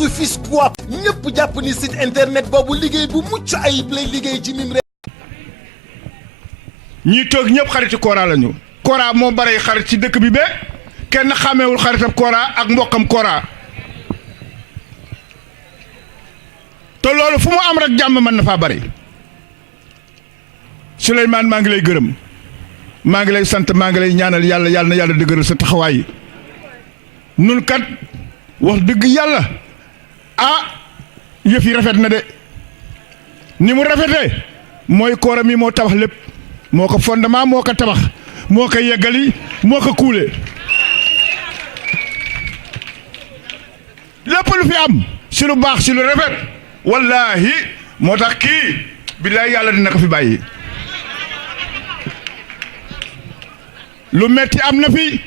Rufisquois ñëpp jàpp ni site internet boobu liggéey bu mucc ayib lay liggéey ci mim réew. ñi toog ñëpp xariti Kora lañu. Kora moo bare xarit ci dëkk bi ba kenn xàmmeewul xaritam Kora ak mbokkam Kora te loolu fu mu am rek jàmm mën na faa bari. Souleymane maa ngi lay gërëm maa ngi lay sant maa ngi lay ñaanal yàlla na yàlla dëgëral sa taxawaay nun kat wax dëgg yàlla yëf yi rafet na de ni mu rafetee mooy Kora mi moo tabax lépp moo ko fondement moo ko tabax moo ko yeggali moo ko kuule lépp lu fi am si lu baax si lu rafet wallaahi moo tax kii billaay yàlla dina ko fi bàyyi. lu metti am na fi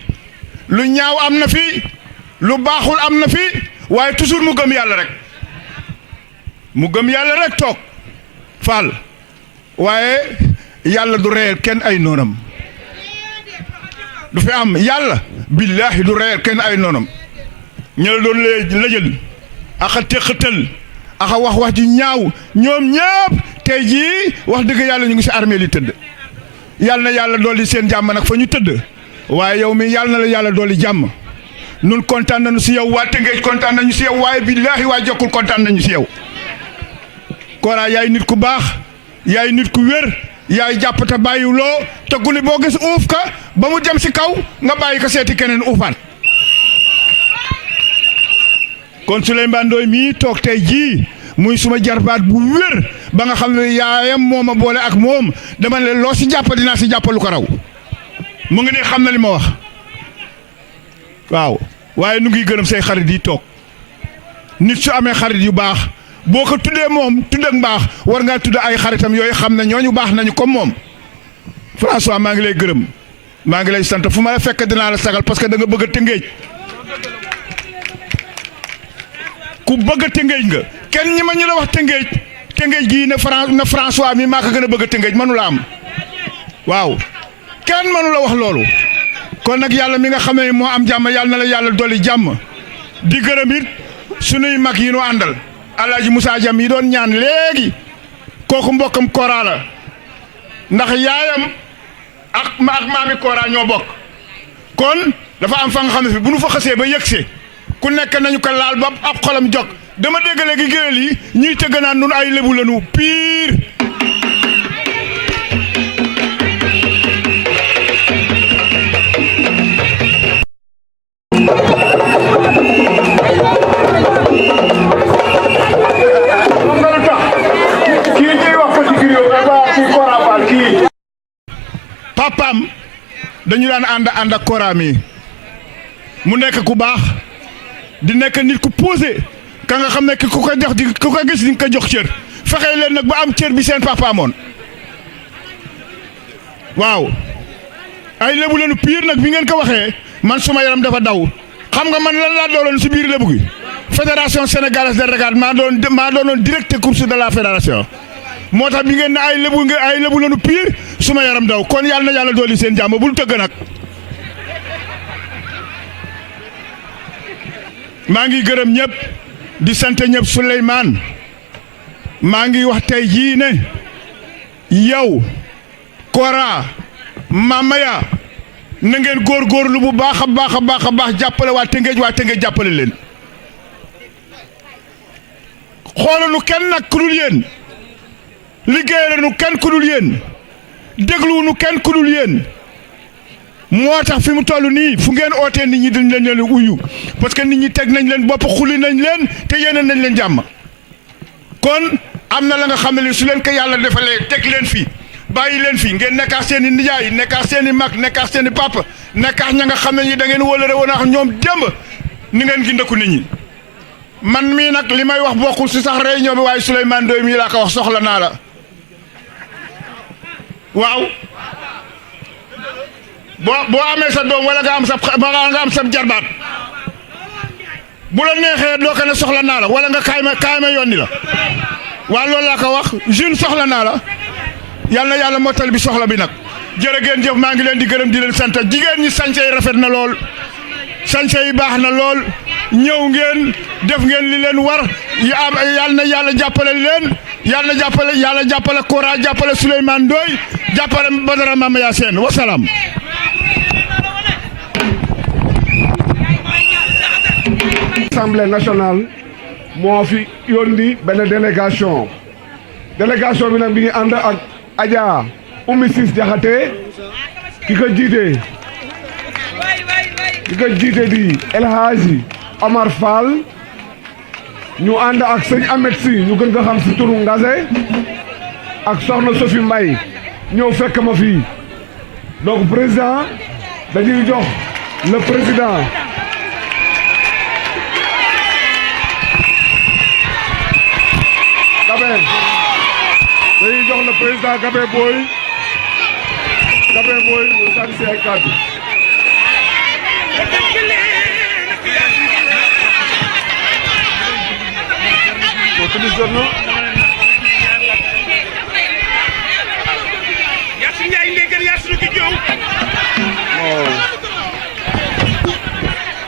lu ñaaw am na fi lu baaxul am na fi waaye toujours mu gëm yàlla rek toog faal waaye yàlla du reyal kenn ay noonam du fi am yàlla billaahi du reyal kenn ay noonam ña la doon lëjël axa téqatal axa wax ji ñaaw ñoom ñëpp tey jii wax dëgg yàlla ñu ngi si armée li tëdd yàlla na yàlla dolli seen jàmm nag fa ñu tëdd waaye yow mi yàlla na la yàlla dolli jàmm nun kontaan nañu si yow waa Tëngéej kontaan nañu si yow waaye billaahi waa Jokkul kontaan nañu si yow Kora yaay nit ku baax yaay nit ku wér yaay jàpp te bàyyiwuloo te guni boo gis uuf ka ba mu jëm si kaw nga bàyyi ko seeti keneen uufaat kon Souleymane Ndoye mii toog tey jii muy suma jarbaat bu wér ba nga xam ne yaayam moo ma boole ak moom dama ne loo si jàpp dinaa si jàppalu ko raw mu ngi ne xam na li ma wax waaw waaye nu ngi gërëm say xarit yi toog nit su amee xarit yu baax boo ko tuddee moom tudd ak mbaax war ngaa tudd ay xaritam yooyu xam ne ñooñu baax nañu comme moom François maa ngi lay gërëm maa ngi lay sant fu ma la fekk dinaa la sagal parce que da nga bëgg a Tëngéej ku bëgg a Tëngéej nga kenn ñi ma ñu la wax Tëngéej gii na François mi maa ko gën a bëgg a Tëngéej mënu la am waaw kenn mënu la wax loolu kon nag yàlla mi nga xam ne moo am jàmm yàlla na la yàlla dolli jàmm di gërëm it sunuy mag yi nu àndal Alaaji Moussa Jam yi doon ñaan léegi kooku mbokkam Kora la ndax yaayam ak maami Kora ñoo bokk kon dafa am fa nga xam ne fi bu nu fa xasee ba yëgsee ku nekk nañu ko laal ba ab xolam jog dama dégg léegi géwél yi ñuy tëgg naan nun ay lébu lañu piir papaam dañu daan ànd ak Kora mi mu nekk ku baax di nekk nit ku posé ka nga xam ne ku ko jox ku ko gis di nga ko jox cër fexe leen nag ba am cër bi seen papa amoon waaw ay lébu leenu piir nag bi ngeen ko waxee man suma yaram dafa daw xam nga man lan laa dooloon si biir lébu gi fédération sénégalaise de reggae maa doonoon directeur course de la fédération moo tax bi ngeen ne ay lébu leenu piir suma yaram daw kon yàlla na yàlla dooli seen jàmm bul tëgg nag maa ngi gërëm ñëpp di sant ñëpp Souleymane maa ngi wax tey jii ne yow Kora Mamaya na ngeen góorgóorlu bu baax a baax jàppale waa Tëngéej jàppale leen xoolanu kenn nag ku dul yéen liggéeyalanu kenn ku dul yéen dégluwunu kenn ku dul yéen moo tax fi mu toll nii fu ngeen ootee nit ñi dañ leen uyu parce que nit ñi teg nañ leen bopp xuli nañ leen te yéene nañ leen jàmm kon am na la nga xam ne su leen ko yàlla defalee teg leen fi bàyyi leen fi ngeen nekkaax seen i nijaay nekkaax seen i mag nekkaax seen i papa nekkaax ña nga xam ne ñi da ngeen wóolare woon ak ñoom démb ni ngeen gindaku nit ñi man mii nag li may wax bokkul si sax réunion bi waaye Souleymane Ndoye mii laa ko wax soxla naa la waaw boo amee sa doom wala nga am sa jarbaat bu la neexee doo ko ne soxla naa la wala nga kaay ma yónni la waaw loolu laa ko wax jeune soxla naa la yal na yàlla motal bi soxla bi nag jërë ngeen jëf maa ngi leen di gërëm di leen sant jigéen ñi sañse yi rafet na lool sañse yi baax na lool ñëw ngeen def ngeen li leen war yàlla na yàlla jàppale leen yàlla jàppale Kora jàppale Souleymane Ndoye jàppale Badara Mamaya Sène wasalaam. Assemblée nationale moo fi yónni benn délégation bi nag bi ngi ànd ak Adja Oumy Ciss Diakhaté ki ko jiite di El Hadji Omar Fall ñu ànd ak sëñ Ahmed Sy ñu gën ko xam si turu Ngase ak soxna Sophie Mbaye ñëw fekk ma fii donc président dañuy jox le président dañuy jox le président Gabé Boye mu sànni si ay kàddu.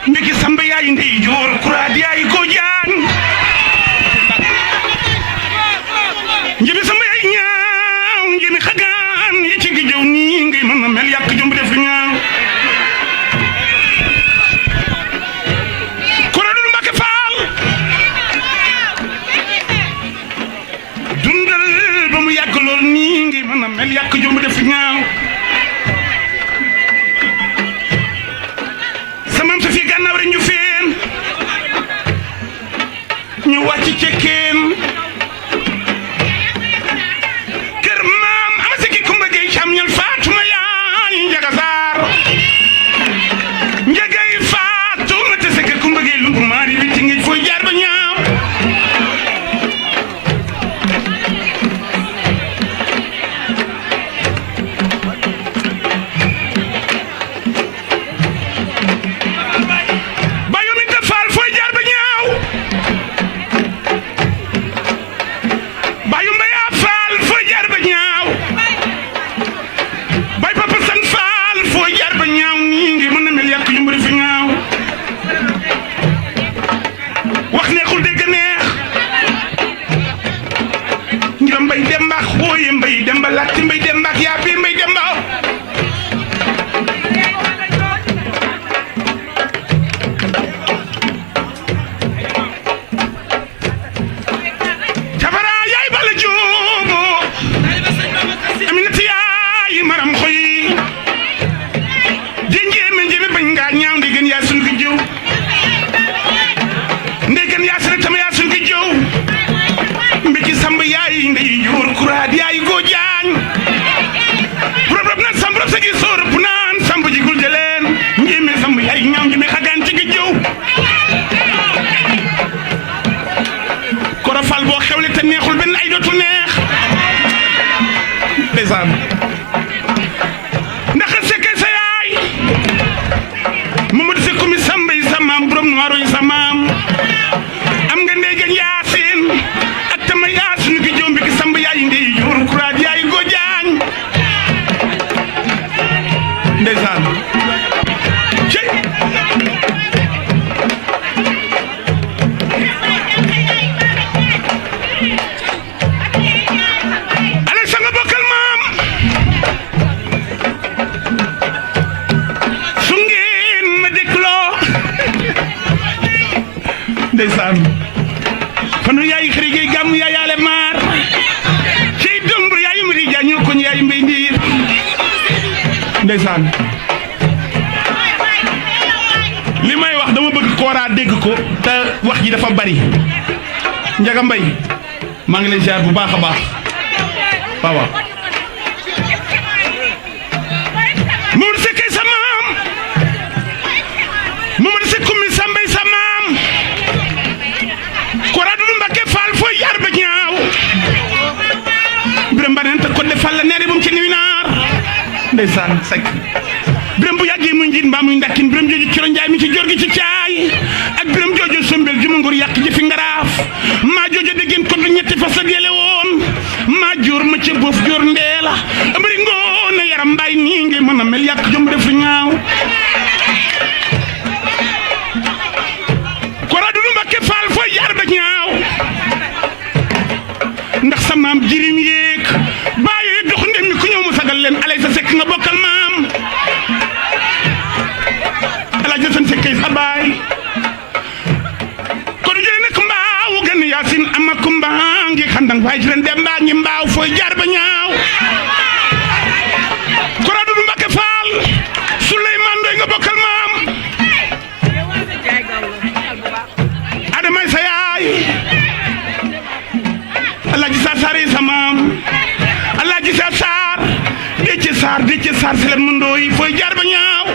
Mbiki Samba yaay ndey joor kuraad yaay ko jaan njibi Samba yaay ñaaw njibi xagaan yi ci gi jëw nii ngay mën a mel yàq jomb def ñaaw kuraadul Mbàkke Faal dundal ba mu yàgg lool nii ngay mën a mel yàq jomb def ñaaw samam sa fi gànnaaw rek ñu feen ñu wàcc cekkeen kër maam ama sa ki kumba gay cam ñal faatuma yaay njaga saar njagay faatuma te sa kër kumba gay lungu maari wi ci ngej fooy jaar ba ñaaw mbay demba xooye mbay demba latti mbay demba ak yaa bi mbay demba cabara yaay bala joobo aminati yaay maram xoy denje men jebe bañ nga ñaaw ndegen yaa sun ko jëw ndegen yaa sun tama yaa sun ko jëw mbiki Samba yaay ndey joor kuraad yaay go jaañ rob nan Samba sa gi soor pu naan Samba jigul jëleen njéeme Samba yaay ñaaw njéeme xagaan ci gi jëw koro fal boo xewle te neexul benn ay dootu neex ndeysaan ndax sekke sa yaay Mamadou Seck mi Samba yi sa maam borom noiro yi sa maam am nga ndegen Yaasin ak tama Yaasin gi jom bi ki Samba yaay ndey joor kuraad yaay go jaañ ndeysaan ci ale sanga bokkal maam su ngeen ma dégloo ndeysaan fanu yaay xirigey gàmmu yaay ale maar cey domb yaay mari jaañoo koñ yaay mbay ndiir ndeysaan li may wax dama bëgg Kora dégg ko te wax ji dafa bari Njaga Mbay maa ngi lay ziar bu baax a baax waaw waaw Mamadou Seck sa maam Mamadou Seck mi Sambay sa maam Kora du Mbàkke Faal fooy jaar ba ñaaw Biram Mbaneen te ko defal la neere bu mu ci niwi naar ndeysaan Seck Biram bu yàggee muy njiit mbaa muy ndakkin Biram jooju coro njaay mi ci jor gi ci caay ak Biram jooju sombel ju ma ngor yàq jëfi ngaraaf maa jooju déggeen ko du ñetti fas ak yele woon maa joor ma ca boof joor ndeela amari ngoone yaram mbaay nii ngi mën a mel yàq jom def lu ñaaw xandang fay ci ren dem mbaa ñi mbaaw fooy jaar ba ñaaw Kora Dudu Mbakke Fall Souleymane Ndoye nga bokkal maam adamay sa yaay Alaaji Sarr Sarr yi sa maam Alaaji Sarr Sarr Déthié Sarr Silem Ndoye fooy jaar ba ñaaw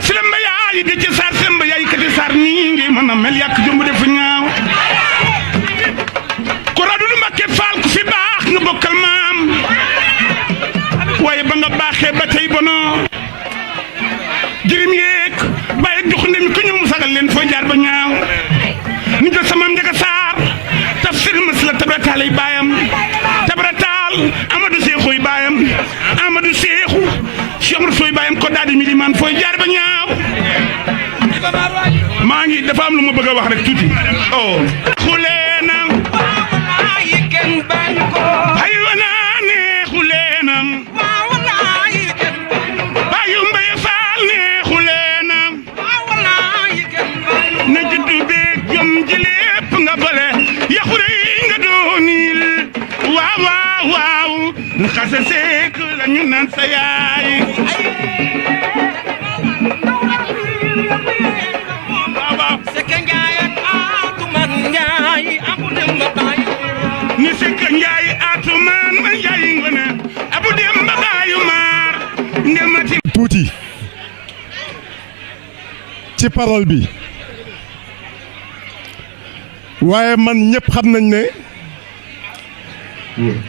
Silem ba yaay Déthié Sarr Silem ba yaay Kati Sarr nii ngi mën a mel yàq jomb def ñaaw Kora Dudu Mbakke Fall ku fi baax nga bokkal maam waaye ba nga baaxee ba tey bono jirim yeeg bàyyi jox ndem ku ñëw mu sagal leen fooy jaar ba ñaaw ni jël sa maam Njaga Sarr tafsir mas la tabrataal ay baayam tabrataal Amadou Seexu yi baayam Amadou Seexu Cheikh Moussa yi baayam ko daal di milimaan fooy jaar ba ñaaw maa ngi dafa am lu ma bëgg a wax rek tuuti oh xuleena ay wana neexu leenam bayu mbay faal neexu leenam na juddu beeg jom ji lépp nga bale yaxure yi nga doonil waaw xasa seek la ñu naan sa yaay Seka Njaay ak Atuman Njaay abu dem ba bayu ni Seka Njaay Atuman Njaay ngone abu dem ba bayu maar ndemati tuuti ci parole bi waaye man ñëpp xam nañ ne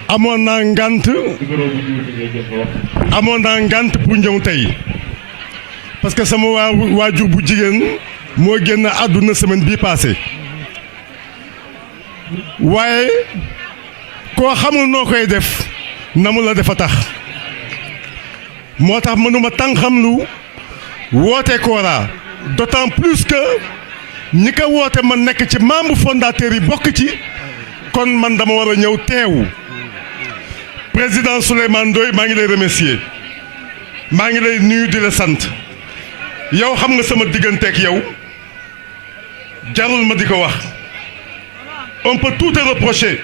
amoon naa ngant pour ñëw tey parce que sama waajur bu jigéen moo génn àdduna semaine bii passé waaye koo xamul noo koy def na mu la defa tax moo tax mënuma tànqam lu woote Kora d'autant plus que ñi ko woote ma nekk ci membre fondateur yi bokk ci kon man dama war a ñëw teewu président Souleymane Ndoye maa ngi lay remercier maa ngi lay nuyu di la sant yow xam nga sama digganteeg yow jarul ma di ko wax on peut tout te reprocher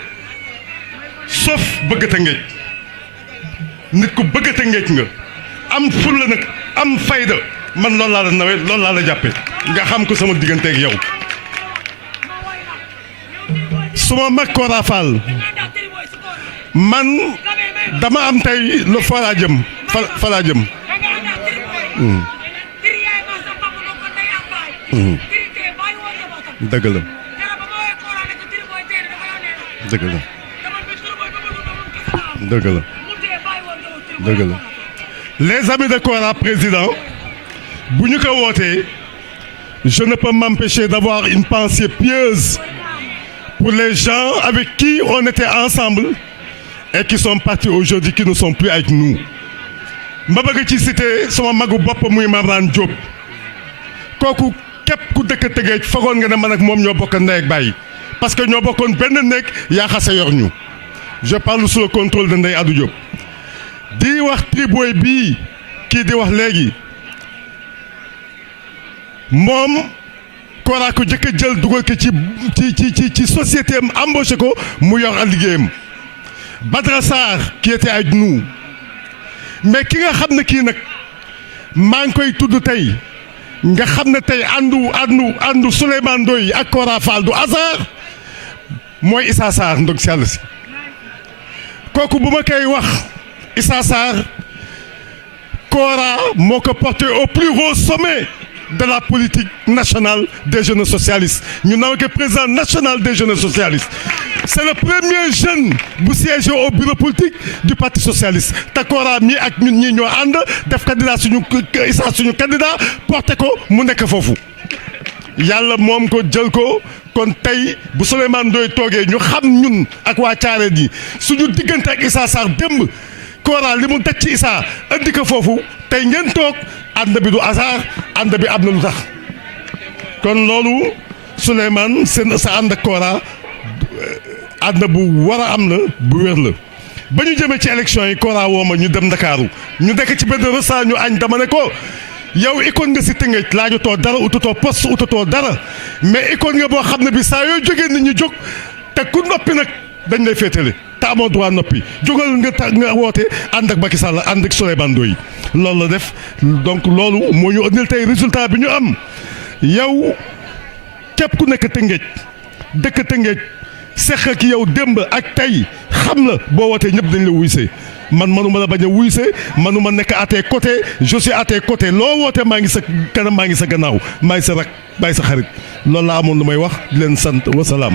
sauf bëgg Tëngéej nit ku bëgg Tëngéej nga am fulla nag am fayda man loolu laa la nawee loolu laa la jàppe nga xam ko sama digganteeg yow suma mag Kora Fall man dama am tey lu fa laa jëm fa laa jëm dëgg la dëgg la dëgg la dëgg la les amis de Kora président bu ñu ko wootee je ne peux m'empêcher d'avoir une pensée pieuse pour les gens avec qui on était ensemble et qui sont partis aujourd'hui qui ne sont plus avec nous ma bëgg ci cité sama magu bopp muy Marane Diop kooku képp ku dëkk Tëngéej fagoon nga ne man ak moom ñoo bokk ndey ak bàyyi parce que ñoo bokkoon benn nekk yaa xase yor ñu je parle sous le contrôle de Ndeye Adou Diop di wax tribooy bii kii di wax léegi moom Kora ko jëkk a jël dugal ko ci société am embauché ko mu yor a liggéeyam Badra Sarr qui était avec nous mais ki nga xam ne kii nag maa ngi koy tudd tey nga xam ne tey àndu Souleymane Ndoye ak Kora Fall du hasard mooy Issa Sarr ndog si yàlla si kooku bu ma koy wax Issa Sarr Kora moo ko porté au plus haut sommet de la politique nationale des jeunes socialistes ñu naw ko président national des jeunes socialistes c'est le premier jeune bu siégé au bureau politique du parti socialiste te Kora mi ak ñun ñi ñoo ànd def candidat suñu candidat porté ko mu nekk foofu yàlla moom ko jël ko kon tey bu Souleymane Ndoye toogee ñu xam ñun ak waa Thiaré ji suñu diggante ak Issa Sarr démb Kora li mu daj ci Issa andi ko foofu tey ngeen toog ànd bi du hasard ànd bi am na lu tax kon loolu Souleymane seen sa ànd ak Kora ànd bu war a am la bu wér la ba ñu jëmee ci élection yi Kora woo ma ñu dem Ndakaaru ñu nekk ci benn restaurant ñu añ dama ne ko yow icône nga si Tëngéej laajutoo dara ututoo poste ututoo dara mais icône nga boo xam ne bi saa yoo jógee nit ñi jóg te te ku noppi nag dañ lay féetale te amoo droit noppi jógal nga woote ànd ak Macky Sall ànd ak Souleymane Ndoye loolu la def donc loolu moo ñu indil tey résultat bi ñu am yow képp ku nekk Tëngéej dëkk Tëngéej seq ak yow démb ak tey xam la boo wootee ñëpp dañ la wuysee man manuma la bañ a wuysee manuma nekk à tes côtés je suis à tes côtés loo woote maa ngi sa kanam maa ngi sa gannaaw maa ngi sa rak maay sa xarit loolu laa amoon lu may wax di leen sant wasalaam.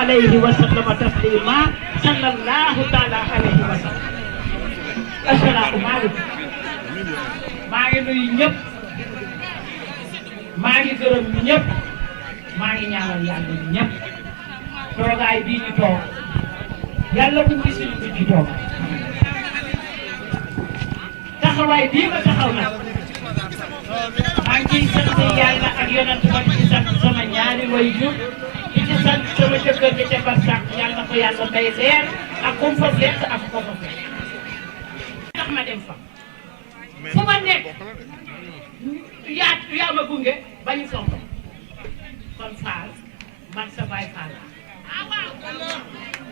alayhi wa sallama taslima sallallahu taala alayhi wa sallam. asalaamaaleykum maa ngi nuyu ñëpp maa ngi gërëm ñëpp maa ngi ñaanal yàlla ñëpp toogaay bii ñu toog yàlla bu gis ñu ko ci toog taxawaay bii ma taxaw nag maa ngi ciy sant yàlla ak yonent ba ci sant sama ñaari waajur di ci sant sama jëkkër gi ca barsax yàlla na ko yàlla may leer ak kum fa fekk ak ko fa fekk tax ma dem fa fu ma nekk yaa ma gunge ba ñu sonko kon Fall man sa baay Fall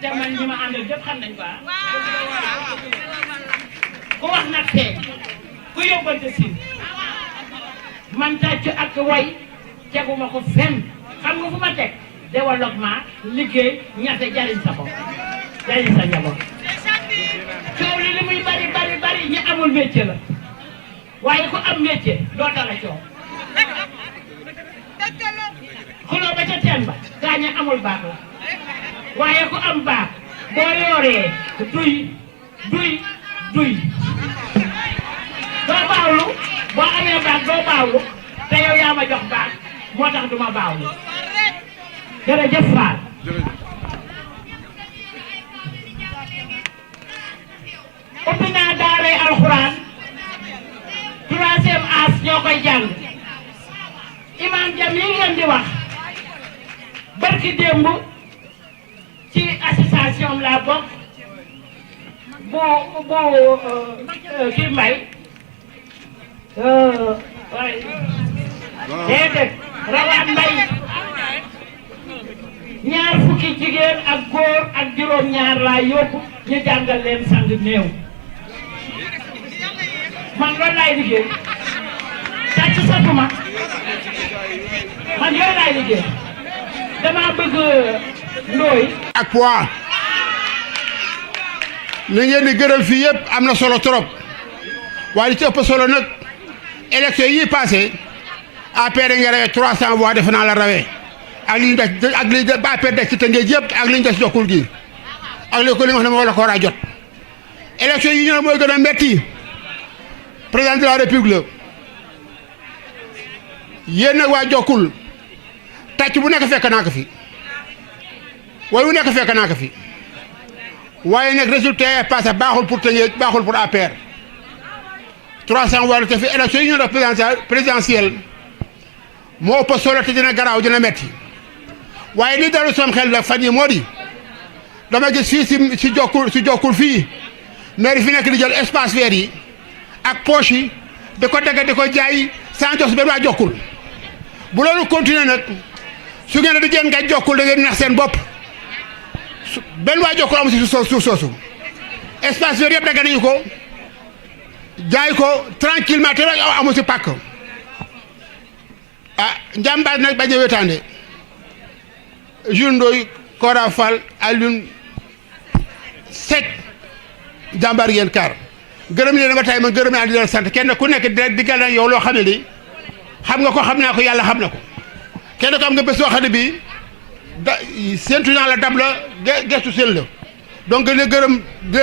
te man ñi ma àndal yëpp xam nañ ko ku wax nag tey ku yóbbante si man tàcc ak way teguma ko fenn xam nga fu ma teg développement liggéey ñafe jariñ sa bopp jariñ sa njaboot coow li li muy bari bari bari ñi amul métier la waaye ku am métier doo dala coow xuloo ba ca teen ba gaañe amul baax la waaye ku am baax boo yooree duy doo baawlu boo amee baax doo baawlu te yow yaa ma jox baax moo tax duma baawlu jërëjëf Fall ubbi naa daaray alxuraan 3e as ñoo koy jàng imam jam yi ngeen di wax barki démb ci association la bokk bu kii mbay déedéet rawaan mbay ñaar fukki jigéen ak góor ak juróom-ñaar laa yóbbu ñu jàngal leen sang néew man loolu laay liggéey tàcc satuma man yooyu laay liggéey dama bëgg ndooy ak poids li ngeen di gërëm fii yëpp am na solo trop waaye li ci ëpp solo nag élection yi passé APR nga rawee 300 voix defe naa la rawee ak li ñu des ak li ba APR des ci Tëngéej yëpp ak li ñu des jokkul gi ak li ko li nga xam ne moo la ko war a jot élection yi ñu ne mooy gën a metti président de la république la yéen nag waa jokkul tàcc bu nekk fekk naa ko fi waaye bu nekk fekk naa ko fi waaye nag résultat yi passé baaxul pour Tëngéej baaxul pour APR 300 voix te fi élection yi ñu def présidentielle moo ëpp solo te dina garaaw dina metti waaye li dalu sam xel la fan yi moo di dama gis fii si jokkul fii maire fi nekk di jël espace vert yi ak poche yi di ko dagg di ko jaay sans jox benn waa jokkul bu loolu continuer nag su ngeen di jën nga jokkul da ngeen nax seen bopp benn waa jokkul amu si suuf soosu espace vert yëpp dagg nañu ko jaay ko tranquillement te amu si pàkk ah njàmbaar nag bañ a wéetaande Jules Ndoye Kora Fall Alioune Seck jàmbaar ngeen kaar gërëm leen ba tey man gërëm naa di leen sant kenn ku nekk di gàllankoor yow loo xam ne nii xam nga ko xam naa ko yàlla xam na ko kenn ko am nga bés boo xam ne bii da séntu naa la dab la gestu seen la donc di leen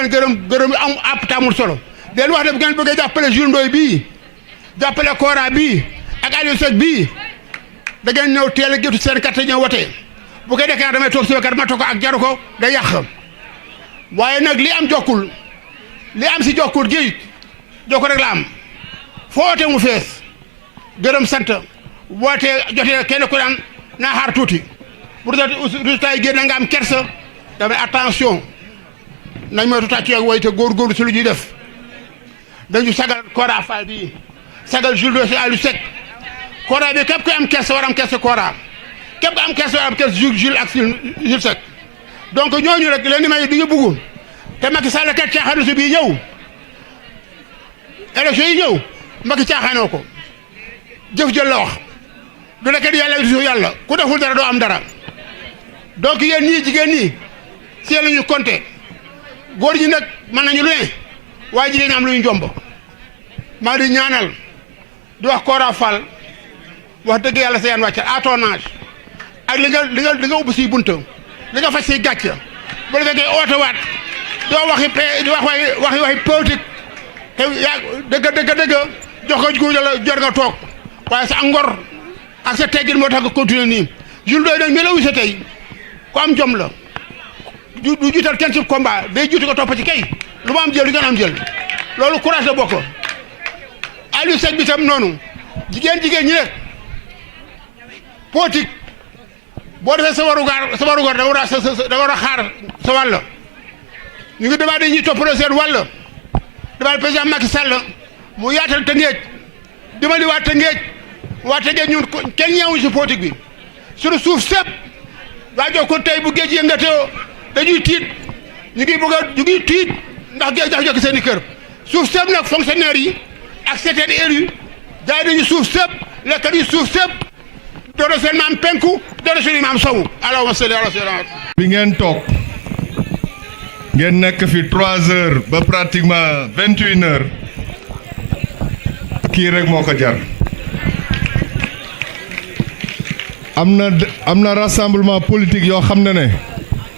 gërëm am àpp amul solo di leen wax ne bu ngeen bëggee jàppale Jules Ndoye bii jàppale Kora bii ak Aliou Seck bii da ngeen ñëw teel a gétu seen carte ñëw wote bu koy dekkee damay toog si kër ma toog ak jaru ko day yàq waaye nag li am jokkul li am si jokkul gi jokkul rek la am foo wootee mu fees gërëm sant wootee jotee kenn ku daan naa xaar tuuti pour résultat yi génn nga am kersa damay attention nañ moytu tàccu ak woy te góorgóorlu si lu ñuy def dañu sagal Kora Fall bii sagal Jules Ndoye Aliou Seck Kora bi képp ku am kersa war am kersa Kora képp ku am kersa war am kersa Jules ak Jules Seck donc ñooñu rek leen di may du ñu bugg te Macky Sall kat caaxaanu si bii ñëw élection yi ñëw Macky caaxaanoo ko jëf jël la wax du nekk di yàlla du yàlla ku deful dara doo am dara donc yéen ñii jigéen ñi si yéen la ñu compter góor ñi nag mën nañu lu ne waaye jigéen ñi am lu ñu jomb maa di ñaanal di wax Kora Fall wax dëgg yàlla sa yaan wàccal à ton âge ak li nga ubbi si bunta li nga faj si gàcc bu defee ngay oote waat doo waxi di waxi politique te yaa dëgg jox ko gu la jot nga toog waaye sa ngor ak sa teggin moo tax nga continuer nii Jules Ndoye nag mi la wisa tey ku am jom la du jiital kenn ci combat day jiitu ko topp ci kay lu ma am jël li ngeen am jël loolu courage la bokk Aliou Seck bi tam noonu jigéen ñi rek politique boo defee sa warugar da war a xaar sa wàll ñu ngi demandé ñuy toppaloo seen wàll demandé président Macky Sall mu yaatal Tëngéej dimbali waa Tëngéej ñun kenn ñëwuñu si politique bi suñu suuf sëpp waa jox ko tey bu géej yëngatoo dañuy tiit ñu ngi tiit ndax géej dafa jokk seen i kër suuf sëpp nag fonctionnaire yi ak certains élus jaay dañu suuf sëpp lekkat yi suuf sëpp doon seen maam penku doon suñu maam sowu allahumma salli ala sayyidina bi ngeen toog ngeen nekk fi 3 heures ba pratiquement 21 heures kii rek moo ko jar am na rassemblement politique yoo xam ne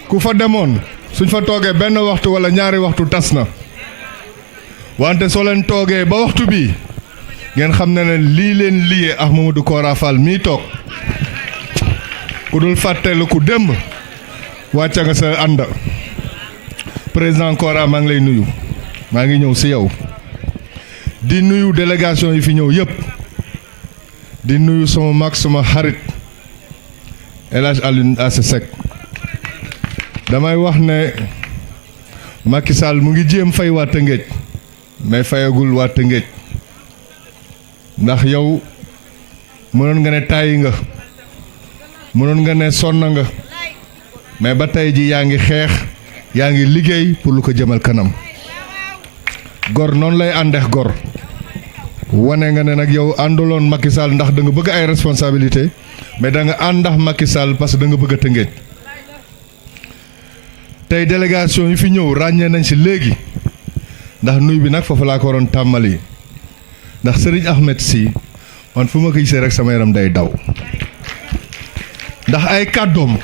ku fa demoon suñ fa toogee benn waxtu wala ñaari waxtu tas na wante soo leen toogee ba waxtu bi ngeen xam ne lii leen liyee ak Mamadou Kora Fall mii toog ku dul fàttelu ku démb wàcca nga sa ànd président Kora maa ngi lay nuyu maa ngi ñëw si yow di nuyu délégation yi fi ñëw yëpp di nuyu sama mag sama xarit El Hadj Alioune Assé Seck damay wax ne Macky Sall mu ngi jéem fay waa Tëngéej mais fayagul waa Tëngéej ndax yow mënoon nga ne tàyyi nga mënoon nga ne sonn nga mais ba tey ji yaa ngi xeex yaa ngi liggéey pour lu ko jëmal kanam gor noonu lay àndeex gor wane nga ne nag yow ànduloon Macky Sall ndax da nga bëgg ay responsabilité mais da nga àndax Macky Sall parce que da nga bëgg a Tëngéej tey délégation yi fi ñëw ràññee nañ si léegi ndax nuy bi nag foofu laa ko waroon tàmmali ndax Serigne Ahmed Sy man fu ma ko gisee rek sama yaram day daw ndax ay kàddoom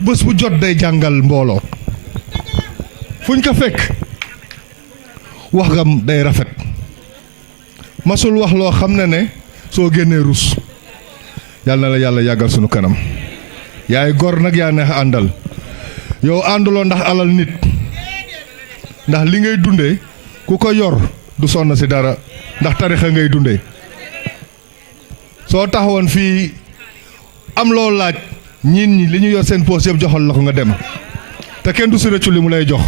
bés bu jot day jàngal mbooloo fuñ ko fekk waxam day rafet masul wax loo xam ne soo génnee rus yàlla na la yàlla yàggal sunu kanam yaay gor nag yaa neex a àndal yow ànduloo ndax alal nit ndax li ngay dundee ku ko yor du sonn si dara ndax tarixa ngay dundee soo taxawoon fii am loo laaj ñiin ñi li ñu yor seen poos yëpp joxal la ko nga dem te kenn du si rëccu li mu lay jox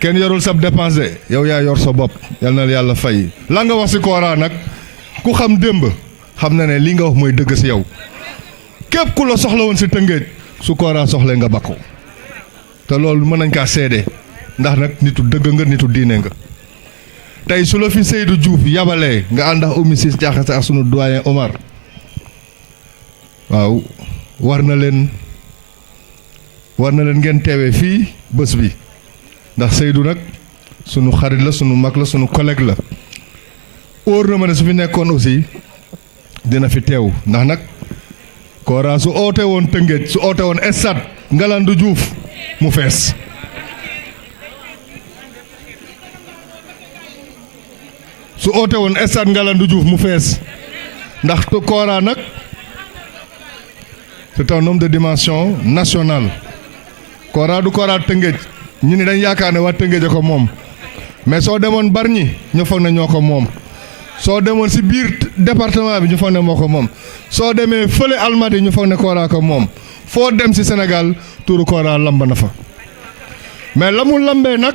kenn yorul sab dépense de yow yaa yor sa bopp yal na yàlla fay la nga wax si Kora nag ku xam démb xam na ne li nga wax mooy dëgg si yow képp ku la soxla woon si Tëngéej su Kora soxlee nga bakko te loolu mën nañ kaa seede ndax nag nitu dëgg nga nitu diine nga tey su la fi Seydou Diouf yabalee nga ànd ak Oumy Cissé Diakhaté ak sunu doyen Omar waaw war na leen ngeen teewee fii bés bi ndax Seydou nag sunu xarit la sunu mag la sunu collègue la óor na ma ne su fi nekkoon aussi dina fi teew ndax nag Kora su oote woon Tëngéej su oote woon stade Ngalandou Diouf mu fees su oote woon stade Ngalandou Diouf mu fees ndax Kora nag c'est un homme de dimension nationale Kora du Kora Tëngéej ñu ni dañ yaakaar ne waa Tëngéej ko moom mais soo demoon Bargny ñu foog ne ñoo ko moom soo demoon si biir département bi ñu foog ne moo ko moom soo demee fële Almadi ñu foog ne Kora ko moom foo dem si Sénégal turu Kora lamb na fa mais la mu lambee nag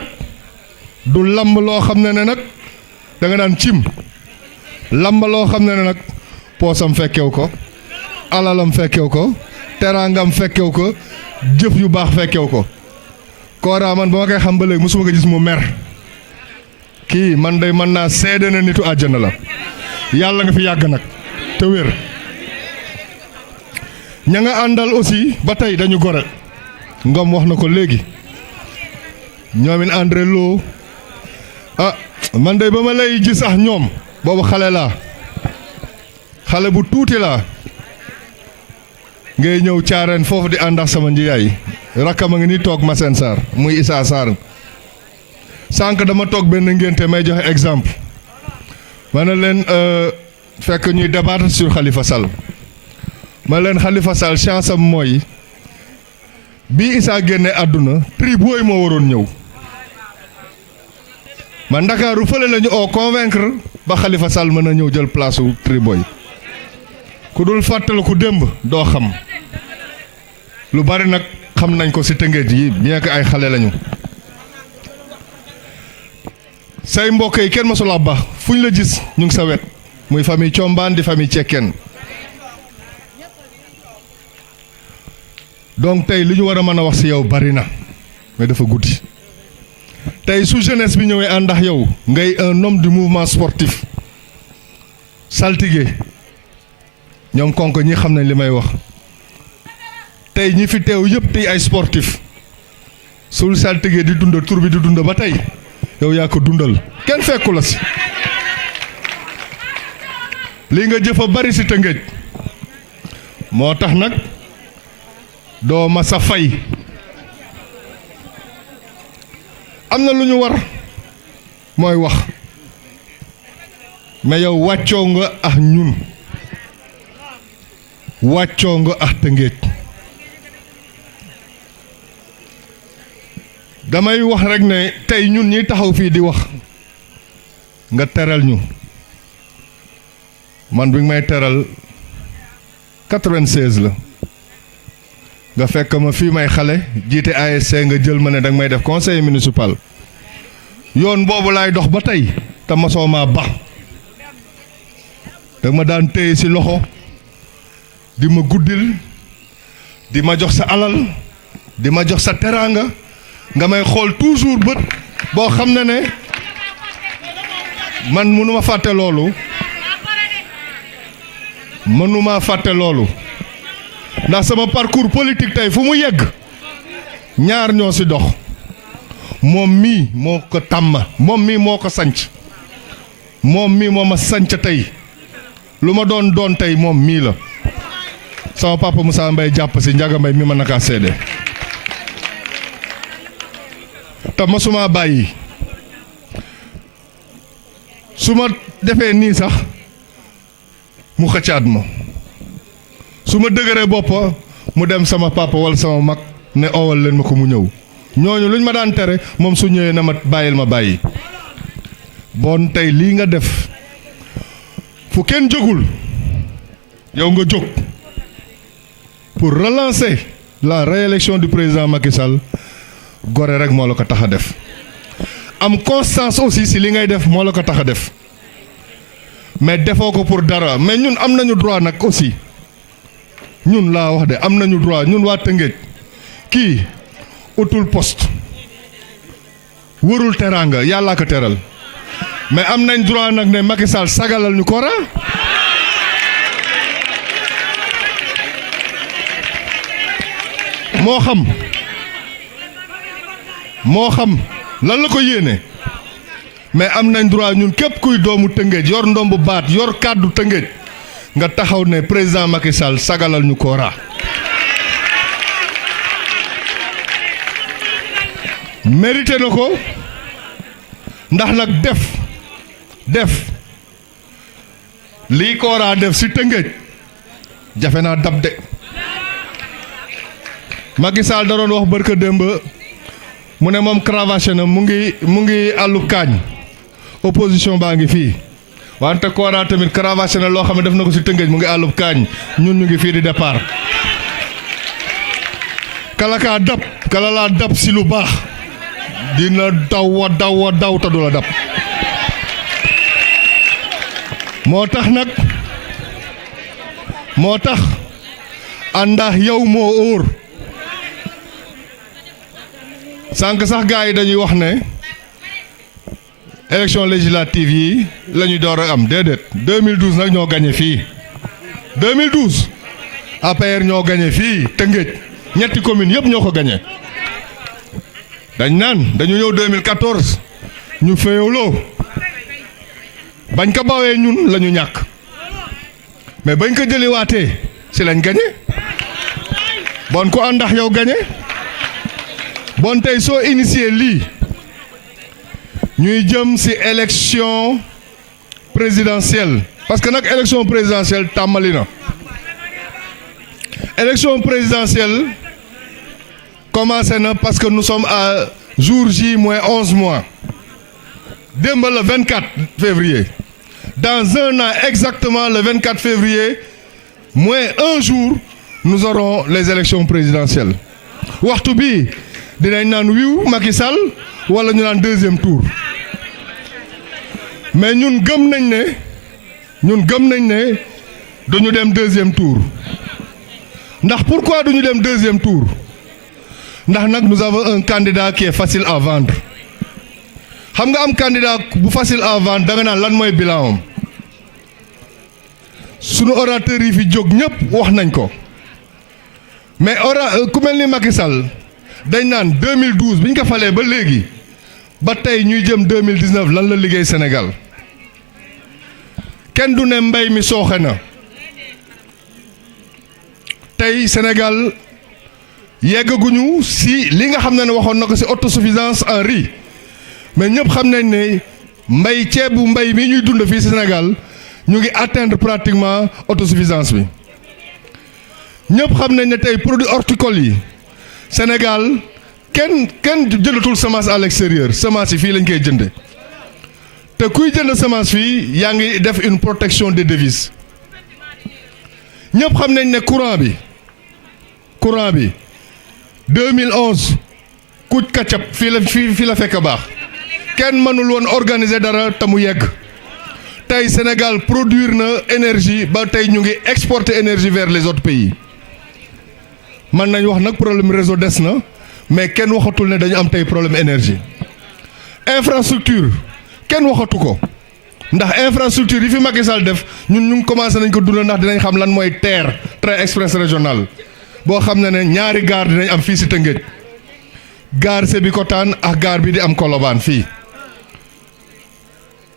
du lamb loo xam ne nag da nga naan cim lamb loo xam ne nag poosam fekkew ko alalam fekkew ko teraangam fekkew ko jëf yu baax fekkew ko Kora man ba ma koy xam ba léegi mosuma ko gis mu mer kii man day mën naa seede na nitu àjjana la yàlla nga fi yàgg nag te wér ña nga àndal aussi ba tey dañu gore Ngom wax na ko léegi ñoomin André Lo man day ba ma lay gis sax ñoom boobu xale laa xale bu tuuti laa ngay ñëw caareen foofu di ànd ak sama njiyaay rakkam a ngi ni toog Massène Sarr muy Issa Sarr sànq dama toog benn ngénte may joxe exemple ma ne leen fekk ñuy débattre sur Khalifa Sall ma leen Khalifa Sall chance am mooy bii Issa génne àdduna tribooy moo waroon ñëw ma Ndakaaru fële la ñu oo convaincre ba Khalifa Sall mën a ñëw jël place u tribooy ku dul fàttali ku démb doo xam lu bari nag xam nañ ko ci Tëngéej yi bien que ay xale lañu say mbokk yi kenn mësul a baax fu ñu la gis ñu ngi sa wet muy famille Combaan di famille Cekkeen donc tey li ñu war a mën a wax ci yow bari na mais dafa guddi tey su jeunesse bi ñëwee ànd ak yow ngay un homme du mouvement sportif saltige ñoom konk ñi xam nañ li may wax tey ñi fi teew yëpp tey ay sportif sul saltige di dund tur bi di dund ba tey yow yaa ko dundal kenn fekku la si lii nga jëf a bari si Tëngéej moo tax nag doo ma sa fay am na lu ñu war mooy wax mais yow wàccoo nga ak ñun wàccoo nga ak Tëngéej damay wax rek ne tey ñun ñi taxaw fii di wax nga teral ñu man bi may teral 96 la nga fekk ma fii may xale jiite ASC nga jël ma ne danga may def conseil municipal yoon boobu laay dox ba tey te mosoo maa ba da ma daan téye ci loxo di ma guddil di ma jox sa alal di ma jox sa teraanga nga may xool toujours bët boo xam ne man mënuma fàtte loolu ndax sama parcours politique tey fu mu yegg ñaar ñoo ci dox moom mii moo ko tàmm moom mii moo ko sanc moom mii moo ma sanc tey lu ma doon tey moom mii la sama papa Moussa Mbaye jàpp ci Njaga Mbay mi ma naka seede te masuma bàyyi su ma defee nii sax mu xëccaat ma su ma dëgëree boppa mu dem sama papa wala sama mag ne owal leen ma ko mu ñëw ñooñu luñ ma daan tere moom su ñëwee na ma bàyyil ma bàyyi bon tey lii nga def fu kenn jógul yow nga jóg pour relancer la réélection du président Macky Sall gore rek moo la ko tax a def am constance aussi si li ngay def moo la ko tax a def mais defoo ko pour dara mais ñun am nañu droit nag aussi ñun laa wax de am nañu droit ñun waa Tëngéej kii utul poste wërul teraanga yàllaa ko teral mais am nañ droit nag ne Macky Sall sagalal ñu Kora moo xam lan la ko yéene mais am nañ droit ñun képp kuy doomu Tëngéej yor ndombu baat yor kàddu Tëngéej nga taxaw ne président Macky Sall sagalal ñu Kora mérité na ko ndax nag def lii Kora def ci Tëngéej jafe naa dab de Macky Sall da doon wax barka démb mu ne moom cravaché na mu ngi àllu kaañ opposition baa ngi fii wante Kora tamit cravaché na loo xam ne def na ko ci Tëngéej mu ngi àllub kaañ ñun ñu ngi fii di départ kala kaa dab kala laa dab ci lu baax dina daw te du la dab moo tax àndax yow moo óor sànq sax gars yi dañuy wax ne élection législative yi la ñu door a am déedéet 2012 nag ñoo gagné fii 2012 APR ñoo gagné fii Tëngéej ñetti communes yëpp ñoo ko gagné dañ naan dañu ñëw 2014 ñu féewloo bañ ko bawee ñun la ñu ñàkk mais bañ ko jëliwaatee si lañ gagné bon ko àndax yow gagné bon tey soo initié lii ñuy jëm ci élection présidentielle parce que nag élection présidentielle tàmbali na élection présidentielle commencé na parce que nous sommes à jour J moins 11 mois démb le 24 février dans un an exactement le 24 février moins un jour nous aurons les élections présidentielles waxtu bi dinañ naan wiiw Macky Sall wala ñu naan deuxième tour mais ñun gëm nañ ne duñu dem deuxième tour ndax pourquoi duñu dem deuxième tour ndax nag nous avons un candidat qui est facile à vendre xam nga am candidat bu facile à vendre da nga naan lan mooy bilan am sunu orateurs yi fi jóg ñëpp wax nañ ko mais ku mel ni Macky Sall dañ naan 2012 bi ñu ko falee ba léegi ba tey ñuy jëm 2019 lan la liggéey Sénégal kenn du ne mbay mi sooxe na tey Sénégal yeggaguñu si li nga xam ne waxoon na ko si autosuffisance en riz mais ñëpp xam nañ ne ceebu mbay mi ñuy dund fii si Sénégal ñu ngi atteindre pratiquement autosuffisance bi ñëpp xam nañ ne tey produits horticoles yi Sénégal kenn jëndatul semence à l'extérieur semence yi fii lañ koy jënde te kuy jënd semence fii yaa ngi def une protection des devises ñëpp xam nañ ne courant bi 2011 kuc kacap fii la fekk baax kenn mënul woon organiser dara te mu yegg tey Sénégal produire na énergie ba tey ñu ngi exporter énergie vers les autres pays man nañ wax nag problème réseau des na mais kenn waxatul ne dañu am tey problème énergie infrastructure kenn waxatu ko ndax infrastructure yi fi Macky Sall def ñun ñu ngi commencé nañ ko dund ndax dinañ xam lan mooy TER train express régional boo xam ne ñaari gare dinañ am fii si Tëngéej gare Sébikotane ak gare bi di am Colobane fii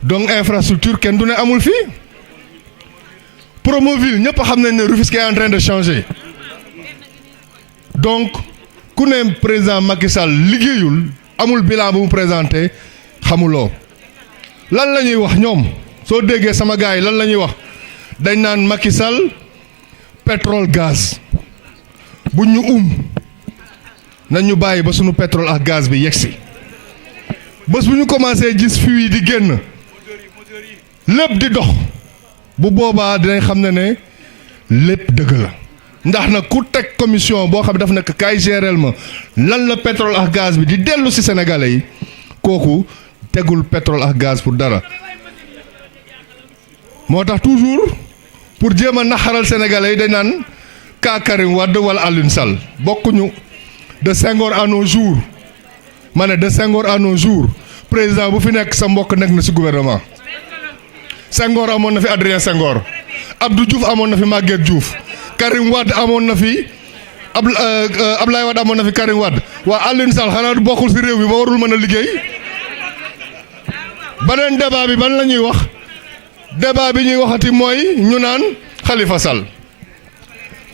donc infrastructure kenn du ne amul fii Promoville ñëpp xam nañ ne Rufisque est en train de changer donc ku ne président Macky Sall liggéeyul amul bilan bu mu présenté xamuloo lan la ñuy wax ñoom soo déggee sama gars yi lan la ñuy wax dañ naan Macky Sall pétrole gaz bu ñu nañ ñu bàyyi ba sunu pétrole ak gaz bi yegsi bés bu ñu commencé gis fuite yi di génn lépp di dox bu boobaa dinañ xam ne lépp dëgg la ndax nag ku teg commission boo xam ne daf nekk kaay géreel ma lan la pétrole ak gaz bi di dellu ci sénégalais yi kooku tegul pétrole ak gaz pour dara moo tax toujours pour jéem a naxaral sénégalais yi dañ naan kaa Karim Wade wala Alioune Sall bokkuñu de Senghor à nos jours ma ne de Senghor à nos jours président bu fi nekk sa mbokk nekk na ci gouvernement Senghor amoon na fi Adrien Senghor Abdou Diouf amoon na fi Maguette Diouf Karim Wade amoon na fi Ablaye Wade amoon na fi Karim Wade waa Alioune Sall xanaa du bokkul ci réew mi ba warul mën a liggéey beneen débat bi ban la ñuy wax débat bi ñuy waxati mooy ñu naan Khalifa Sall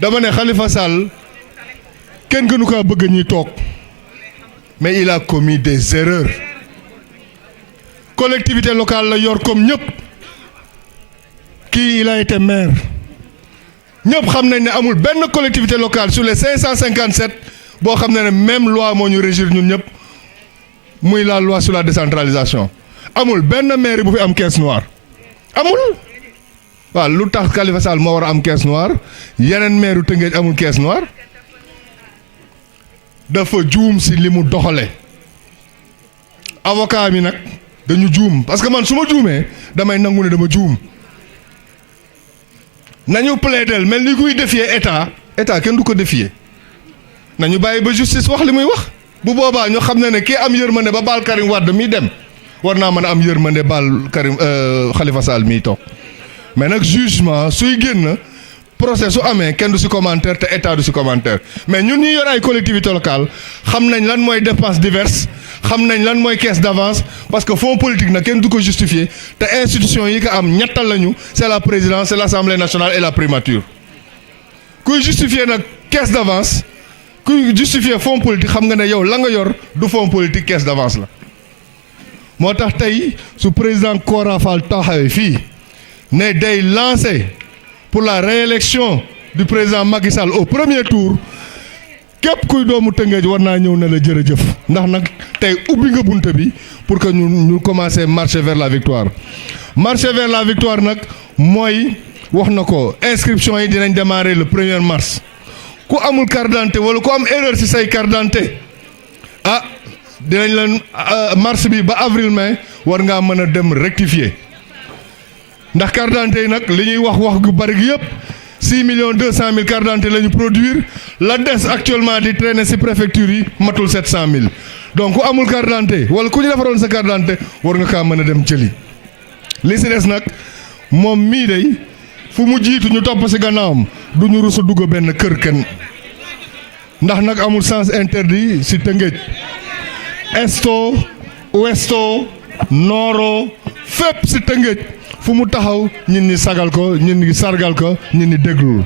dama ne Khalifa Sall kenn gënu kaa bëgg ñuy toog mais il a commis des erreurs collectivité locale la yor comme ñëpp kii il a été maire ñëpp xam nañ ne amul benn collectivité locale sur les 557 boo xam ne même loi moo ñu régir ñun ñëpp muy la loi sur la décentralisation amul benn maire bu fi am caisse noire amul waaw lu tax Khalifa Sall moo war a am caisse noire yeneen maire yu Tëngéej amul caisse noire dafa juum si li mu doxale avocat mi nag dañu juum parce que man su ma juumee damay nangu ne dama juum nañu plaider mel ni kuy défier état état kenn du ko défier nañu bàyyi ba justice wax li muy wax bu boobaa ñu xam ne kii am yërmande ba baal Karim Wade mi dem war naa mën a am yërmande baal Karim Khalifa Sall miy toog mais nag jugement suy génn procès su amee kenn du si commentaire te état du si commentaire mais ñun ñuy yor ay collectivité locale xam nañ lan mooy dépenses diverses xam nañ lan mooy caisse d'avance parce que fonds politique nag kenn du ko justifier te institution yi ko am ñettal lañu c'est la présidence c'est l'Assemblée nationale et la primature kuy justifier nag caisse d'avance kuy justifier fonds politique xam nga ne yow la nga yor du fonds politique caisse d'avance la moo tax tey su président Kora Fall taxawee fii ne day lancer pour la réélection du président Macky Sall au premier tour képp kuy doomu Tëngéej war naa ñëw ne la jërëjëf ndax nag tey ubbi nga bunte bi pour que ñu commencer marcher vers la victoire marcher vers la victoire nag mooy wax na ko inscription yi dinañ démarrer le 1er mars ku amul carte d'identité wala ku am erreur ci say carte d'identité dinañ leen mars bi ba avril mai war ngaa mën a dem rectifier ndax carte d'identité yi nag li ñuy wax gu bari gi yëpp 6 200 000 carte d'identité la ñu produire la des actuellement di traîner ci préfecture yi matul 700 000 donc ku amul carte d'identité wala ku ñu defaroon sa carte d'identité war nga kaa mën a dem jëli li ci des nag moom mii day fu mu jiitu ñu topp ci gannaawam du ñu rus a dugg benn kër kenn ndax nag amul sens interdit ci Tëngéej esto ouesto noro fépp ci Tëngéej fu mu taxaw ñun ñi sagal ko ñun ñi sargal ko ñun ñi déglul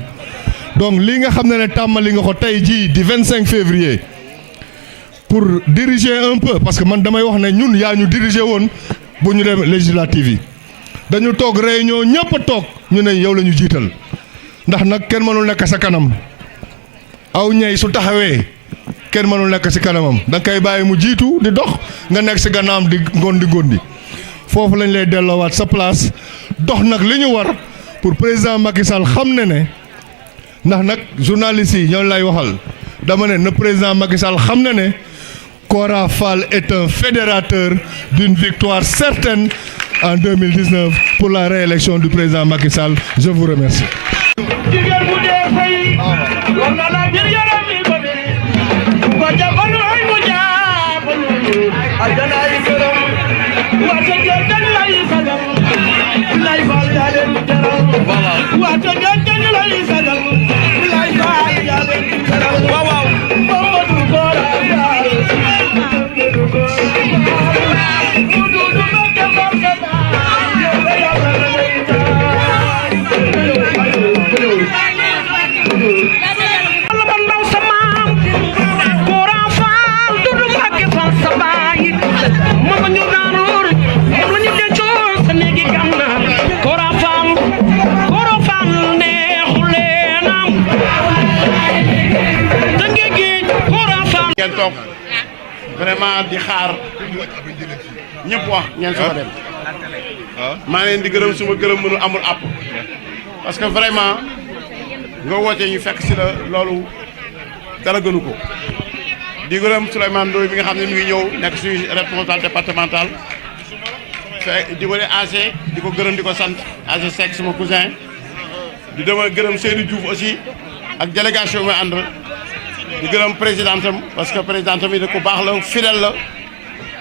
donc lii nga xam ne tàmmali nga ko tey jii di 25 février pour diriger un peu parce que man damay wax ne ñun yaa ñu diriger woon bu ñu dem législative yi dañu toog réunion ñëpp a toog ñu ne yow la ñu jiital ndax nag kenn mënul nekk sa kanam aw ñey su taxawee kenn mënul nekk ci kanamam da nga koy bàyyi mu jiitu di dox nga nekk ci gannaawam di ngondi foofu lañ lay delloowaat sa place dox nag li ñu war pour président Macky Sall xam ne ndax nag journalistes yi ñoo lay waxal dama ne président Macky Sall xam ne Kora Fall est un fédérateur d'une victoire certaine en 2019 pour la réélection du président Macky Sall. Je vous remercie. ngeen toog vraiment di xaar ñëpp wax ngeen soo dem maa leen di gërëm suma gërëm mënu amul àpp parce que vraiment nga woote ñu fekk si la loolu dara gënu ko di gërëm Souleymane Ndoye mi nga xam ne mi ngi ñëw nekk suñu responsable départemental di ko ne AG di ko gërëm di ko sant AG Seck sama cousin di dema gërëm Seydou Diouf aussi ak délégation nga ànd di gërëm présidentam parce que présidentam yi da ko baax la fidèle la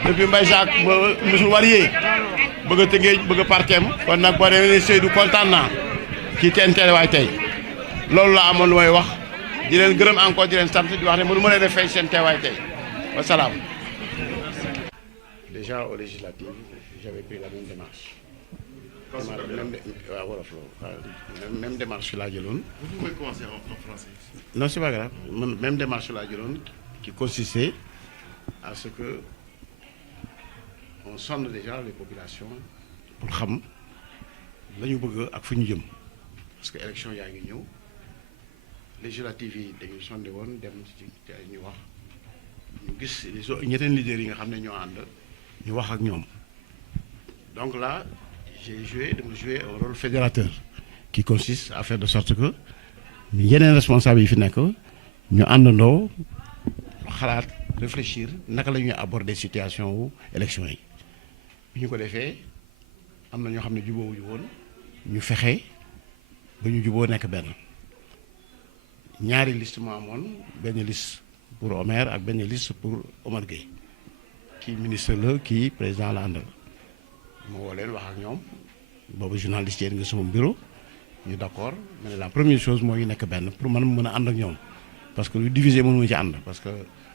depuis Mbaye Jacques ba musul varié bëgg a Tëngéej bëgg a parteem kon nag boo demee ne Seydou kontaan naa ci teen teewaay tey loolu la amoon lu may wax di leen gërëm encore di leen sant di wax ne mënu ma leen a fay seen teewaay tey wa salaam. Déjà aux législatives j'avais pris la même démarche. Même démarche laa jëloon. Vous pouvez commencer en français. Non, c'est pas grave. Même démarche laa jëloon qui consistait à ce que on sonde déjà les populations pour xam la ñu bëgg ak fu ñu jëm parce que élection yaa ngi ñëw législative yi dañu sonde woon dem ci ñu wax ñu gis ñeneen leaders yi nga xam ne ñoo ànd ñu wax ak ñoom donc là dama joué un rôle fédérateur qui consiste à faire de sorte que yeneen responsable yi fi nekk ñu àndandoo xalaat réfléchir naka la ñuy aborder situation wu élection yi bi ñu ko defee am na ñoo xam ne jubóowuñu woon ñu fexe ba ñu juboo nekk benn ñaari liste moo amoon benn liste pour Omer ak benn liste pour Omar Gueye kii ministre la kii président la àndal ma woo leen wax ak ñoom boobu journaliste yi nga sama bureau ñu d'accord mais la première chose mooy ñu nekk benn pour man mën a ànd ak ñoom parce que lu diviser mënu ma ci ànd parce que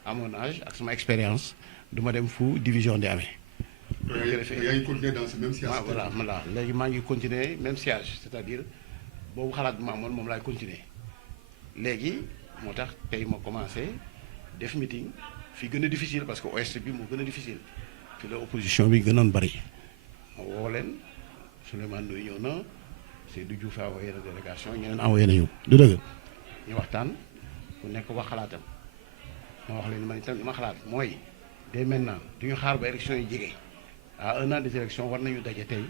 à mon âge ak sama expérience du ma dem fu division di amee. yaa ngi continuer dans ce même siège. voilà léegi maa ngi continuer même siège c'est-à-dire boobu xalaat bi ma amoon moom laay continuer léegi moo tax tey ma commencé def meeting fi gën a difficile parce que ouest bi moo gën a difficile fi la opposition bi gënoon bari ma woo leen Souleymane Ndoye ñëw na Seydou Diouf envoyé na délégation ñeneen envoyé nañu du dëgg ñu waxtaan ku nekk wax xalaatam ma wax leen man itam li ma xalaat mooy dès maintenant du ñu xaar ba élection yi jege à 1 an des élections war nañu daje tey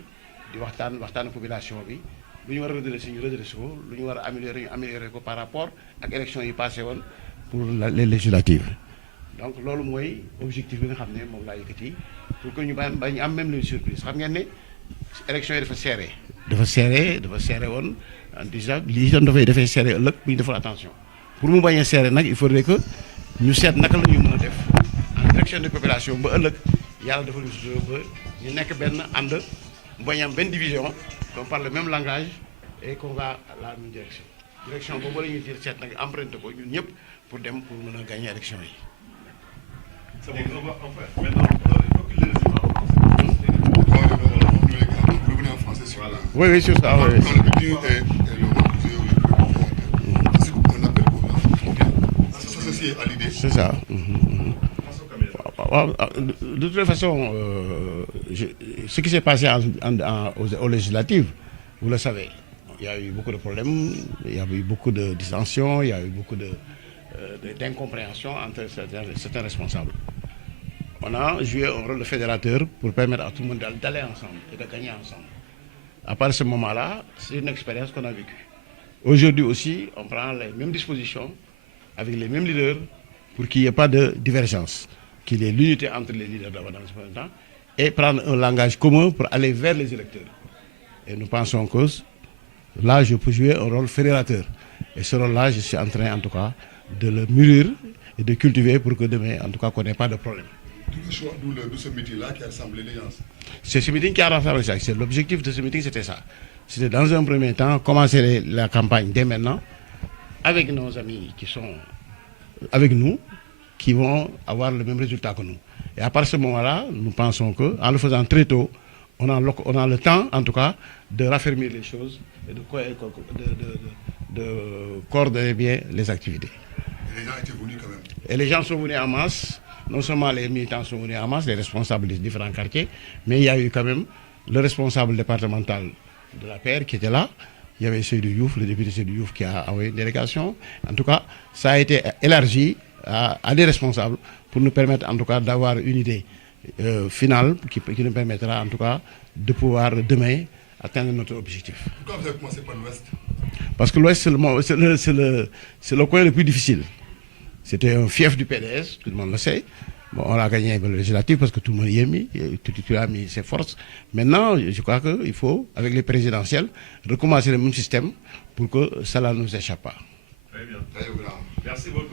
di waxtaan population bi lu ñu war a redresser ñu redresser ko lu ñu war a améliorer ñu améliorer ko par rapport ak élections yi passé woon pour les législatives donc loolu mooy objectif bi nga xam ne moom laa yëkkati pour que ñu bañ am même les surprise xam ngeen ne élections yi dafa serré woon déjà lii itam dafay serré ëllëg bu ñu defal attention pour mu bañ a serré nag il faudrait que ñu seet naka la ñu mën a def en direction de population ba ëllëg yàlla dafa ñu sutura ba ñu nekk benn ànd mu bañ am benn division qu'on parle le même langage et qu'on va à la même direction boobu la ñuy jël seet nag emprunté ko ñun ñëpp pour dem pour mën a gagner élection yi. C'est bon, en fait, maintenant, il faut que les vous venez en français sur la... Oui, sur ça. Oui. Quand le meeting est on appelle pour s'associer à l'idée. C'est ça. De toute façon, ce qui s'est passé aux législatives, vous le savez, il y a eu beaucoup de problèmes, il y a eu beaucoup de dissensions, il y a eu beaucoup d'incompréhension entre certains responsables. On a joué un rôle de fédérateur pour permettre à tout le monde d'aller ensemble et de gagner ensemble. À part ce moment-là, c'est une expérience qu'on a vécue. Aujourd'hui aussi, on prend les mêmes dispositions avec les mêmes leaders pour qu'il n'y ait pas de divergence, qu'il y ait l'unité entre les leaders d'abord dans ce premier temps et prendre un langage commun pour aller vers les électeurs. Et nous pensons que là, je peux jouer un rôle fédérateur. Et ce rôle-là, je suis en train, en tout cas, de le mûrir et de cultiver pour que demain, en tout cas, qu'on n'ait pas de problème. D'où ce meeting-là qui a rassemblé les gens. C'est ce meeting qui a rassemblé les gens. L'objectif de ce meeting, c'était ça. C'était dans un premier temps, commencer la campagne dès maintenant avec nos amis qui sont avec nous, qui vont avoir le même résultat que nous. Et à partir de ce moment-là, nous pensons qu'en le faisant très tôt, on a le temps, en tout cas, de raffermir les choses et de coordonner bien les activités. Et les gens étaient venus quand même. Et les gens sont venus en masse. Non seulement les militants sont venus en masse, les responsables des différents quartiers, mais il y a eu quand même le responsable départemental de la PR qui était là. Il y avait Seydou Diouf, le député Seydou Diouf qui a envoyé une délégation. En tout cas, ça a été élargi à des responsables pour nous permettre en tout cas d'avoir une idée finale qui nous permettra en tout cas de pouvoir demain atteindre notre objectif. Pourquoi vous avez commencé par l'Ouest? Parce que l'Ouest, c'est le coin le plus difficile. C'était un fief du PDS, tout le monde le sait. Bon, on a gagné le législatif parce que tout le monde y est mis, tu as mis ses forces. Maintenant, je crois qu'il faut, avec les présidentielles, recommencer le même système pour que cela ne nous échappe pas. Très bien. Merci beaucoup.